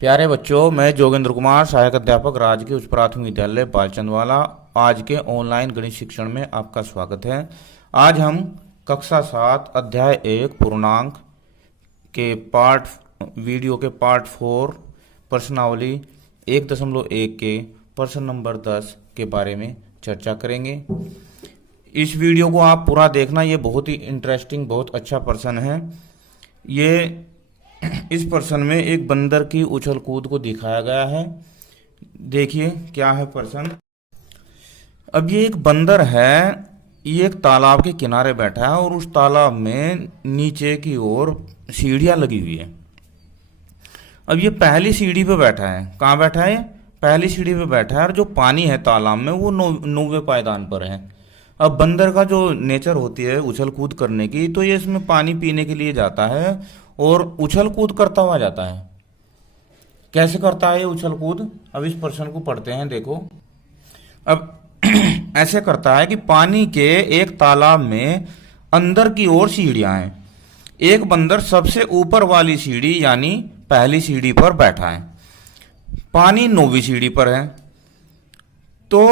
प्यारे बच्चों, मैं जोगेंद्र कुमार, सहायक अध्यापक राजकीय उच्च प्राथमिक विद्यालय बालचंदवाला। आज के ऑनलाइन गणित शिक्षण में आपका स्वागत है। आज हम कक्षा 7 अध्याय 1 पूर्णांक के वीडियो के पार्ट 4 प्रश्नावली 1.1 के प्रश्न नंबर 10 के बारे में चर्चा करेंगे। इस वीडियो को आप पूरा देखना, ये बहुत ही इंटरेस्टिंग, बहुत अच्छा प्रश्न है। ये इस प्रश्न में एक बंदर की उछल कूद को दिखाया गया है। देखिए क्या है प्रश्न। अब ये एक बंदर है, ये एक तालाब के किनारे बैठा है और उस तालाब में नीचे की ओर सीढ़ियां लगी हुई है। अब ये पहली सीढ़ी पे बैठा है। कहाँ बैठा है? पहली सीढ़ी पे बैठा है और जो पानी है तालाब में वो 9वें पायदान पर है। अब बंदर का जो नेचर होती है उछल कूद करने की, तो ये इसमें पानी पीने के लिए जाता है और उछल कूद करता हुआ जाता है। कैसे करता है ये उछल कूद? अब इस प्रश्न को पढ़ते हैं। देखो, अब ऐसे करता है कि पानी के एक तालाब में अंदर की ओर सीढ़ियां हैं। एक बंदर सबसे ऊपर वाली सीढ़ी यानी पहली सीढ़ी पर बैठा है। पानी 9वीं सीढ़ी पर है। तो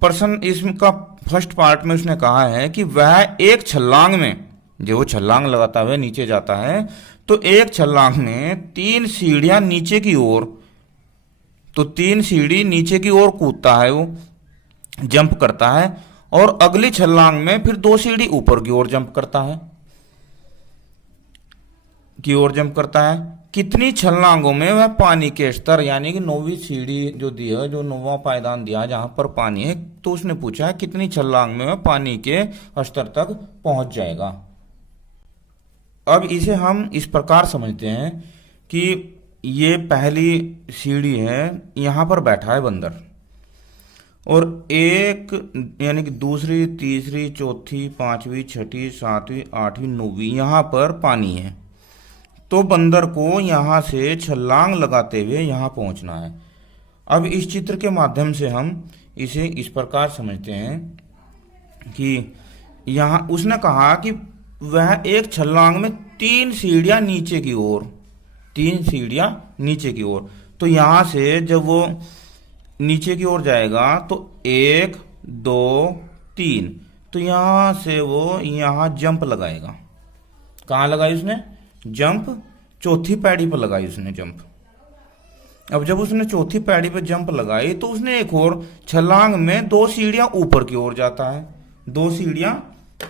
प्रश्न इसका फर्स्ट पार्ट में उसने कहा है कि वह एक छलांग में, जो वो छलांग लगाता हुआ नीचे जाता है, तो एक छलांग में 3 सीढ़ियां नीचे की ओर, तो 3 सीढ़ी नीचे की ओर कूदता है, वो जंप करता है। और अगली छलांग में फिर 2 सीढ़ी ऊपर की ओर जंप करता है, कितनी छलांगों में वह पानी के स्तर यानी कि 9वीं सीढ़ी जो दी है, जो 9वां पायदान दिया है जहां पर पानी है, तो उसने पूछा है कितनी छलांग में वह पानी के स्तर तक पहुंच जाएगा। अब इसे हम इस प्रकार समझते हैं कि ये पहली सीढ़ी है, यहां पर बैठा है बंदर, और एक यानी कि दूसरी, तीसरी, चौथी, 5वीं, 6ठी, 7वीं, 8वीं, 9वीं यहां पर पानी है। तो बंदर को यहां से छलांग लगाते हुए यहां पहुंचना है। अब इस चित्र के माध्यम से हम इसे इस प्रकार समझते हैं कि यहां उसने कहा कि वह एक छलांग में 3 सीढ़ियां नीचे की ओर, 3 सीढ़ियां नीचे की ओर। तो यहां से जब वो नीचे की ओर जाएगा तो 1, 2, 3, तो यहां से वो यहां जंप लगाएगा। कहां लगाई उसने? जंप चौथी पैड़ी पर लगाई उसने जंप। अब जब उसने चौथी पैड़ी पर जंप लगाई तो उसने एक और छलांग में 2 सीढ़ियां ऊपर की ओर जाता है, 2 सीढ़ियां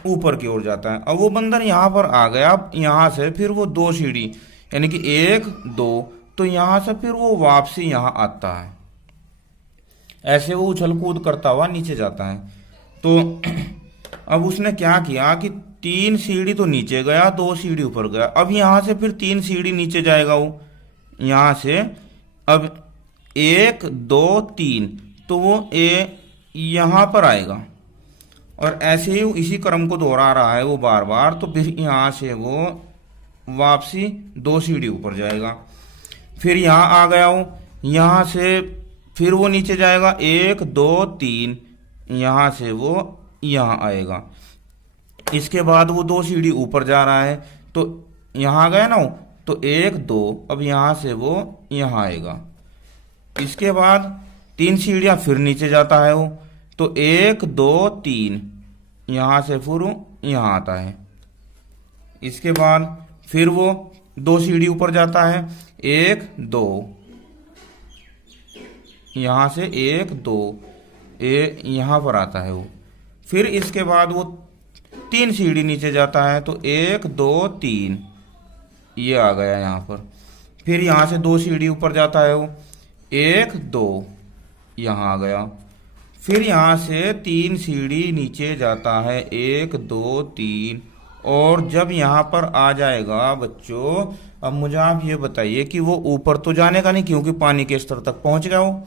ऊपर की ओर जाता है। अब वो बंदर यहां पर आ गया। यहां से फिर वो 2 सीढ़ी यानी कि 1, 2, तो यहां से फिर वो वापसी यहां आता है। ऐसे वो उछल कूद करता हुआ नीचे जाता है। तो अब उसने क्या किया कि 3 सीढ़ी तो नीचे गया, 2 सीढ़ी ऊपर गया। अब यहां से फिर 3 सीढ़ी नीचे जाएगा वो, यहां से अब 1, 2, 3, तो वो यहां पर आएगा और ऐसे ही इसी क्रम को दोहरा रहा है वो बार बार। तो फिर यहां से वो वापसी 2 सीढ़ी ऊपर जाएगा। फिर यहां आ गया वो, यहां से फिर वो नीचे जाएगा, 1, 2, 3, यहां से वो यहां आएगा। इसके बाद वो 2 सीढ़ी ऊपर जा रहा है, तो यहां गया ना वो, तो 1, 2, अब यहां से वो यहां आएगा। इसके बाद 3 सीढ़ियां फिर नीचे जाता है वो, तो 1, 2, 3, यहां से फिर यहां आता है। इसके बाद फिर वो 2 सीढ़ी ऊपर जाता है, 1, 2, यहां से 1, 2, यहां पर आता है वो। फिर इसके बाद वो 3 सीढ़ी नीचे जाता है, तो 1, 2, 3, ये आ गया यहां पर। फिर यहां से 2 सीढ़ी ऊपर जाता है वो, 1, 2, यहां आ गया। फिर यहां से 3 सीढ़ी नीचे जाता है, 1, 2, 3, और जब यहां पर आ जाएगा बच्चों, अब मुझे आप ये बताइए कि वो ऊपर तो जाने का नहीं, क्योंकि पानी के स्तर तक पहुंच गया वो।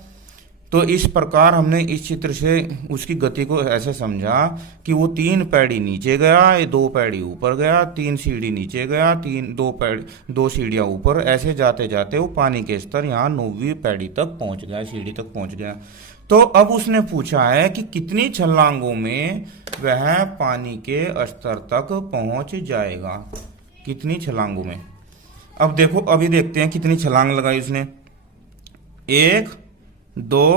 तो इस प्रकार हमने इस चित्र से उसकी गति को ऐसे समझा कि वो 3 पैड़ी नीचे गया, 2 पैड़ी ऊपर गया, 3 सीढ़ी नीचे गया, 2 सीढ़ियां ऊपर, ऐसे जाते जाते वो पानी के स्तर यहाँ 9वीं पैड़ी तक पहुंच गया, सीढ़ी तक पहुंच गया। तो अब उसने पूछा है कि कितनी छलांगों में वह पानी के स्तर तक पहुंच जाएगा, कितनी छलांगों में। अब देखो, अभी देखते हैं कितनी छलांग लगाई उसने। एक दो,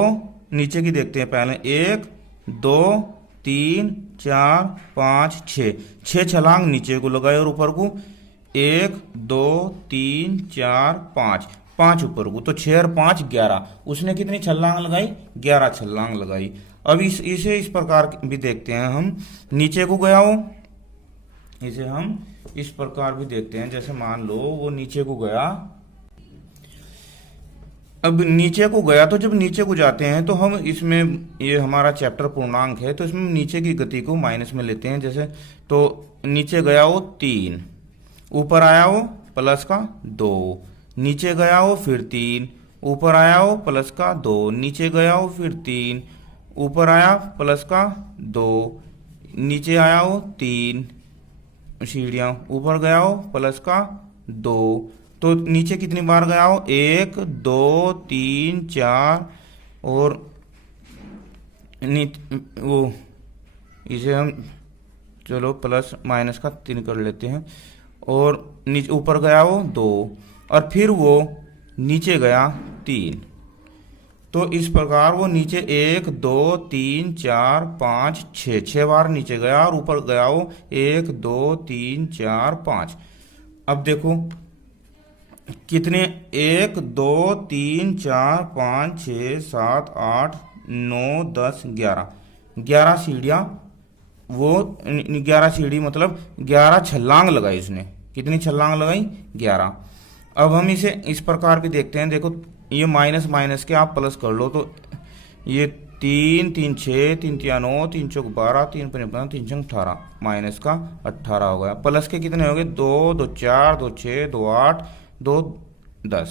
नीचे की देखते हैं पहले, एक दो तीन चार पाँच छः, छः छलांग नीचे को लगाए और ऊपर को एक दो तीन चार पाँच, पाँच ऊपर को, तो छः और पाँच 11। उसने कितनी छलांग लगाई? 11 छलांग लगाई। अब इसे इस प्रकार भी देखते हैं हम, नीचे को गया वो, इसे हम इस प्रकार भी देखते हैं, जैसे मान लो वो नीचे को गया। अब नीचे को गया तो जब नीचे को जाते हैं तो हम इसमें, ये हमारा चैप्टर पूर्णांक है तो इसमें नीचे की गति को माइनस में लेते हैं। जैसे तो नीचे गया वो 3, ऊपर आया वो प्लस का 2, नीचे गया वो फिर 3, ऊपर आया वो प्लस का 2, नीचे गया वो फिर 3, ऊपर आया प्लस का 2, नीचे आया वो 3 सीढ़ियाँ, ऊपर गया हो प्लस का 2, तो नीचे कितनी बार गया हो? 1 2 3 4, और वो इसे हम चलो प्लस माइनस का 3 कर लेते हैं, और नीचे ऊपर गया हो 2, और फिर वो नीचे गया 3। तो इस प्रकार वो नीचे 1 2 3 4 5 6, 6 बार नीचे गया और ऊपर गया वो 1 2 3 4 5। अब देखो कितने, 1 2 3 4 5 6 7 8 9 10 11, 11 सीढ़ियाँ, वो 11 सीढ़ी मतलब 11 छलांग लगाई उसने। कितनी छलांग लगाई? 11। अब हम इसे इस प्रकार भी देखते हैं, देखो ये माइनस माइनस के आप प्लस कर लो, तो ये 3 3 6 3 3 9 3 चौक 12 3 5 15 3 छंग 18, माइनस का 18 हो गया। प्लस के कितने हो गए? 2 2 4 2 6 2 8 2 10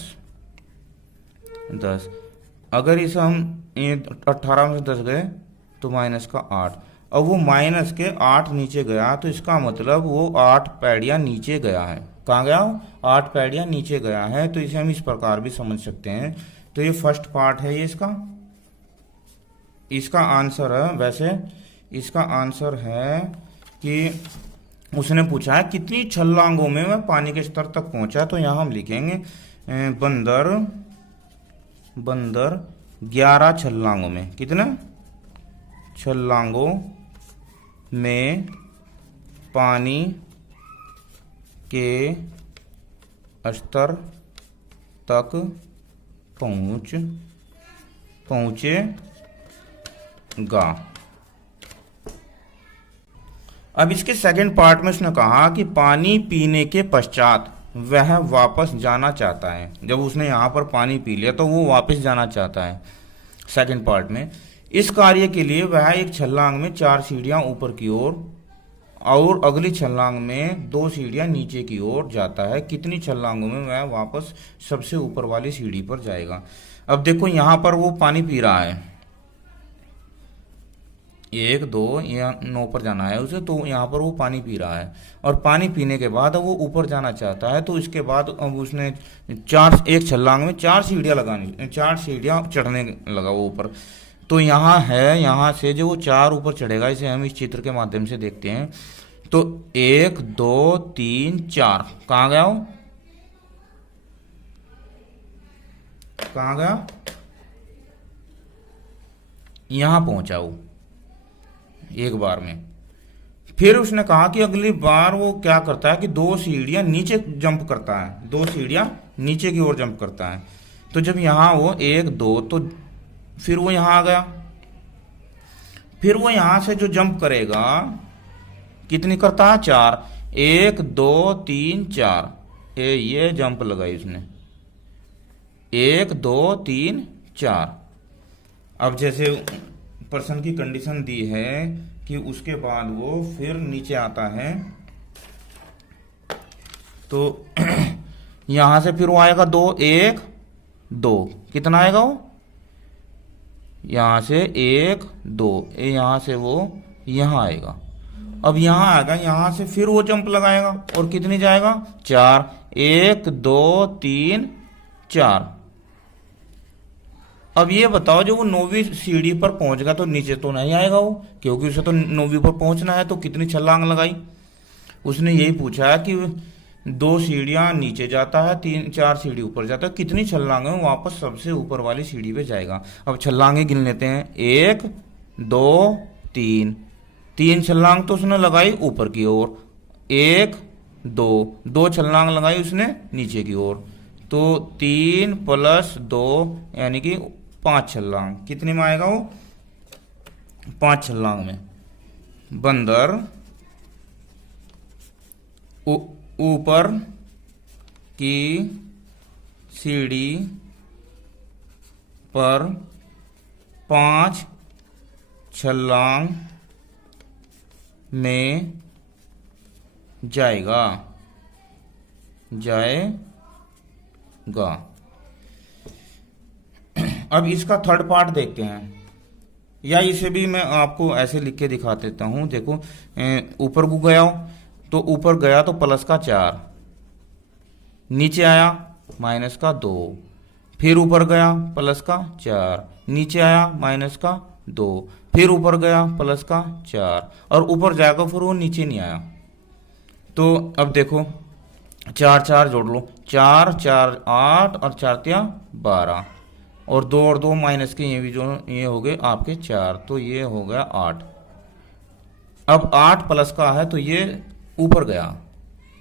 10। अगर इसे हम ये 18 में से 10 गए तो माइनस का 8। अब वो माइनस के 8 नीचे गया तो इसका मतलब वो 8 पैड़ियाँ नीचे गया है। कहाँ गया? 8 पैड़ियाँ नीचे गया है। तो इसे हम इस प्रकार भी समझ सकते हैं। तो ये फर्स्ट पार्ट है, ये इसका आंसर है। वैसे इसका आंसर है कि उसने पूछा है कितनी छलांगों में वह पानी के स्तर तक पहुंचा। तो यहाँ हम लिखेंगे बंदर 11 छलांगों में, कितना छलांगों में पानी के स्तर तक पहुंचेगा। अब इसके सेकंड पार्ट में उसने कहा कि पानी पीने के पश्चात वह वापस जाना चाहता है। जब उसने यहाँ पर पानी पी लिया तो वो वापस जाना चाहता है। सेकंड पार्ट में इस कार्य के लिए वह एक छलांग में 4 सीढ़ियां ऊपर की ओर और अगली छलांग में 2 सीढ़ियां नीचे की ओर जाता है। कितनी छलांगों में वह वापस सबसे ऊपर वाली सीढ़ी पर जाएगा। अब देखो यहाँ पर वो पानी पी रहा है, 1 2 या 9 पर जाना है उसे, तो यहाँ पर वो पानी पी रहा है और पानी पीने के बाद अब वो ऊपर जाना चाहता है। तो इसके बाद अब उसने एक छलांग में 4 सीढ़ियाँ लगानी, 4 सीढ़ियाँ चढ़ने लगा वो ऊपर। तो यहाँ है, यहाँ से जो वो 4 ऊपर चढ़ेगा, इसे हम इस चित्र के माध्यम से देखते हैं। तो 1 2 3 4 कहाँ गया वो? कहाँ गया? यहाँ पहुंचा वो एक बार में। फिर उसने कहा कि अगली बार वो क्या करता है कि 2 सीढ़ियां नीचे जंप करता है, 2 सीढ़ियां नीचे की ओर जंप करता है। तो जब यहाँ वो 1 2, तो फिर वो यहाँ आ गया। फिर वो यहाँ से जो जंप करेगा, कितनी करता है? 4, 1 2 3 4, ये जंप लगाई उसने, 1 2 3 4। अब जैसे प्रश्न की कंडीशन दी है कि उसके बाद वो फिर नीचे आता है, तो यहां से फिर वो आएगा 2 1 2, कितना आएगा वो? यहां से 1 2, यहां से वो यहां आएगा। अब यहां आएगा, यहां से फिर वो जंप लगाएगा और कितनी जाएगा? 4, 1 2 3 4। अब ये बताओ, जो वो 9वीं सीढ़ी पर पहुंचेगा तो नीचे तो नहीं आएगा वो, क्योंकि उसे तो 9वीं पर पहुंचना है। तो कितनी छलांग लगाई? उसने यही पूछा है कि दो सीढ़ियां नीचे जाता है, तीन चार सीढ़ी ऊपर जाता है, कितनी छलांग है वापस सबसे ऊपर वाली सीढ़ी पे जाएगा। अब छलांगे गिन लेते हैं, एक दो तीन, तीन छलांग तो उसने लगाई ऊपर की ओर, एक दो, दो छलांग लगाई उसने नीचे की ओर, तो 3 + 2 यानी कि 5 छलांग। कितने में आएगा वो? 5 छलांग में। बंदर ऊपर की सीढ़ी पर 5 छलांग में जाएगा। अब इसका थर्ड पार्ट देखते हैं, या इसे भी मैं आपको ऐसे लिख के दिखा देता हूं। देखो, ऊपर को गया तो ऊपर गया तो +4, नीचे आया -2, फिर ऊपर गया +4, नीचे आया -2, फिर ऊपर गया +4, और ऊपर जाएगा फिर वो नीचे नहीं आया। तो अब देखो, 4 4 जोड़ लो, 4 4 8 और 4 3 12, और 2 और 2 माइनस के, ये भी जो ये हो गए आपके 4, तो ये हो गया 8। अब 8 प्लस का है तो ये ऊपर गया,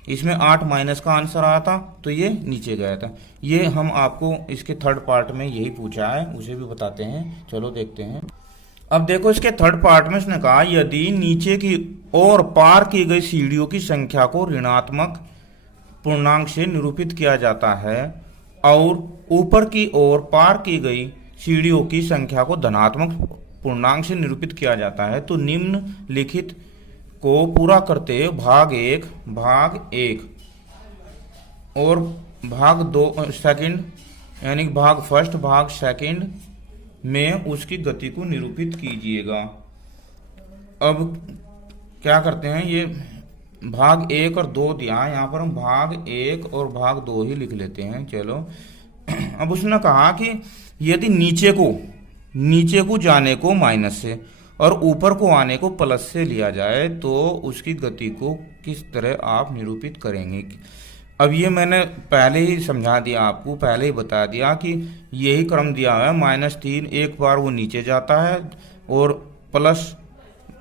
इसमें 8 माइनस का आंसर आया था तो ये नीचे गया था। ये हम आपको इसके थर्ड पार्ट में यही पूछा है, उसे भी बताते हैं, चलो देखते हैं। अब देखो, इसके थर्ड पार्ट में उसने कहा यदि नीचे की ओर पार की गई सीढ़ियों की संख्या को ऋणात्मक पूर्णांक से निरूपित किया जाता है और ऊपर की ओर पार की गई सीढ़ियों की संख्या को धनात्मक पूर्णांक से निरूपित किया जाता है, तो निम्नलिखित को पूरा करते भाग 1 और भाग 2 सेकंड, यानी भाग फर्स्ट भाग सेकंड में उसकी गति को निरूपित कीजिएगा। अब क्या करते हैं, ये भाग 1 और 2 दिया है, यहाँ पर हम भाग 1 और भाग 2 ही लिख लेते हैं। चलो, अब उसने कहा कि यदि नीचे को जाने को माइनस से और ऊपर को आने को प्लस से लिया जाए तो उसकी गति को किस तरह आप निरूपित करेंगे। अब ये मैंने पहले ही समझा दिया आपको, पहले ही बता दिया कि यही क्रम दिया हुआ है। -3 एक बार वो नीचे जाता है और प्लस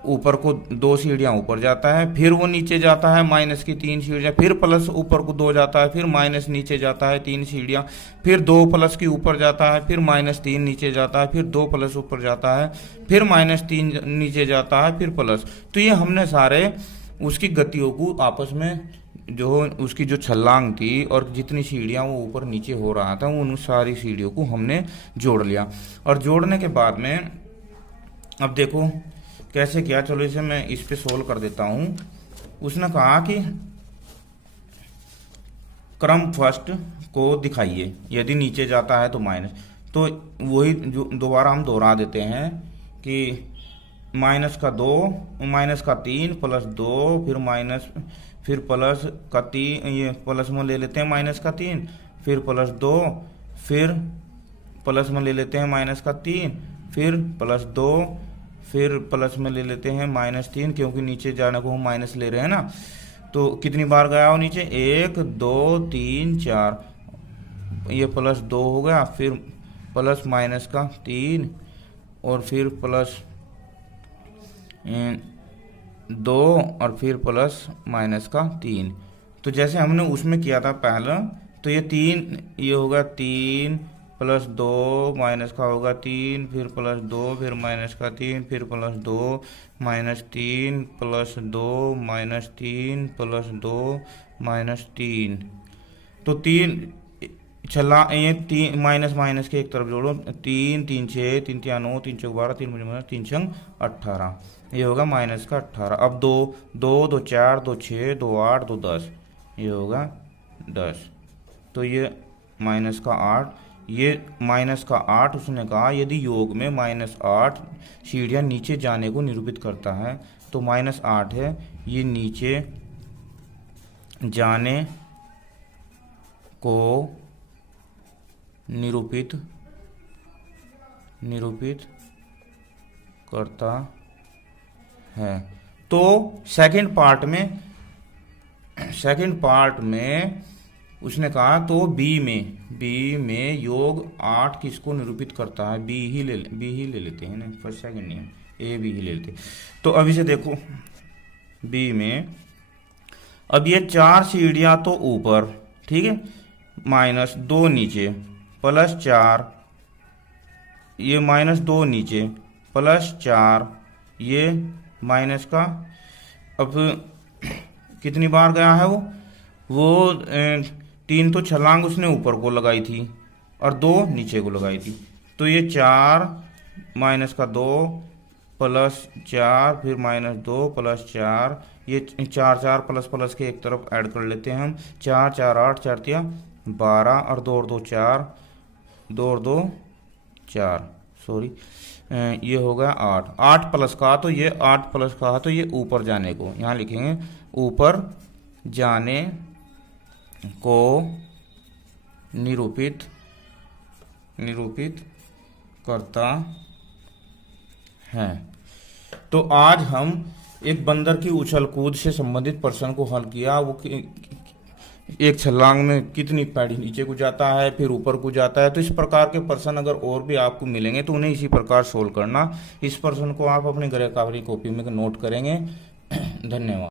ऊपर को 2 सीढ़ियां ऊपर जाता है, फिर वो नीचे जाता है -3 सीढ़ियां, फिर प्लस ऊपर को 2 जाता है, फिर माइनस नीचे जाता है 3 सीढ़ियां, फिर 2 प्लस की ऊपर जाता है, फिर -3 नीचे जाता है, फिर 2 प्लस ऊपर जाता है, फिर -3 नीचे जाता है, फिर प्लस। तो ये हमने सारे उसकी गतियों को आपस में, जो उसकी जो छलांग थी और जितनी सीढ़ियां वो ऊपर नीचे हो रहा था, उन सारी सीढ़ियों को हमने जोड़ लिया। और जोड़ने के बाद में अब देखो कैसे किया, चलो इसे मैं इस पे सोल्व कर देता हूं। उसने कहा कि क्रम फर्स्ट को दिखाइए, यदि नीचे जाता है तो माइनस, तो वही जो दोबारा हम दोहरा देते हैं कि -3 + 2, फिर प्लस का 3, ये प्लस में ले लेते हैं -3, फिर +2, फिर प्लस में ले लेते हैं -3, फिर +2, फिर प्लस में ले लेते हैं -3, क्योंकि नीचे जाने को हम माइनस ले रहे हैं ना। तो कितनी बार गया हो नीचे, 1 2 3 4, ये +2 हो गया, फिर प्लस माइनस का 3 और फिर +2 और फिर प्लस माइनस का 3। तो जैसे हमने उसमें किया था पहला, तो ये 3, ये होगा 3 + 2 माइनस का होगा 3, फिर +2, फिर माइनस का 3, फिर +2 -3 +2 -3 +2 -3। तो 3 छला, ये 3 माइनस के एक तरफ जोड़ो, 3 3 6 3 3 9 3 4 12 3 3 6 18, ये होगा -18। अब 2 2 2 4 2 6 2 8 2 10, ये होगा 10। तो ये -8, ये -8 उसने कहा यदि योग में -8 सीढ़ियां नीचे जाने को निरूपित करता है, तो -8 है, ये नीचे जाने को निरूपित करता है। तो सेकंड पार्ट में सेकंड पार्ट में उसने कहा तो बी में योग 8 किसको निरूपित करता है, बी ही ले लेते हैं ना, फर्स्ट सेकंड नहीं, ए बी ही ले लेते। तो अभी से देखो बी में, अब ये 4 सीढ़ियां तो ऊपर, ठीक है, -2 नीचे, +4, ये -2 नीचे, +4, ये माइनस का, अब कितनी बार गया है वो 3 तो छलांग उसने ऊपर को लगाई थी और 2 नीचे को लगाई थी, तो ये 4 -2 +4 फिर -2 +4, ये 4 प्लस के एक तरफ ऐड कर लेते हैं हम, 4 4 8 4 तिया 12 और 2 और 2 4, 2 और 2 4, सॉरी ये हो गया 8, 8 प्लस का, तो ये 8 प्लस का तो ये ऊपर जाने को, यहाँ लिखेंगे ऊपर जाने को निरूपित करता है। तो आज हम एक बंदर की उछल कूद से संबंधित प्रश्न को हल किया। वो एक छलांग में कितनी पैड़ी नीचे को जाता है, फिर ऊपर को जाता है। तो इस प्रकार के प्रश्न अगर और भी आपको मिलेंगे तो उन्हें इसी प्रकार सोल्व करना। इस प्रश्न को आप अपने गृह कार्य कॉपी में नोट करेंगे। धन्यवाद।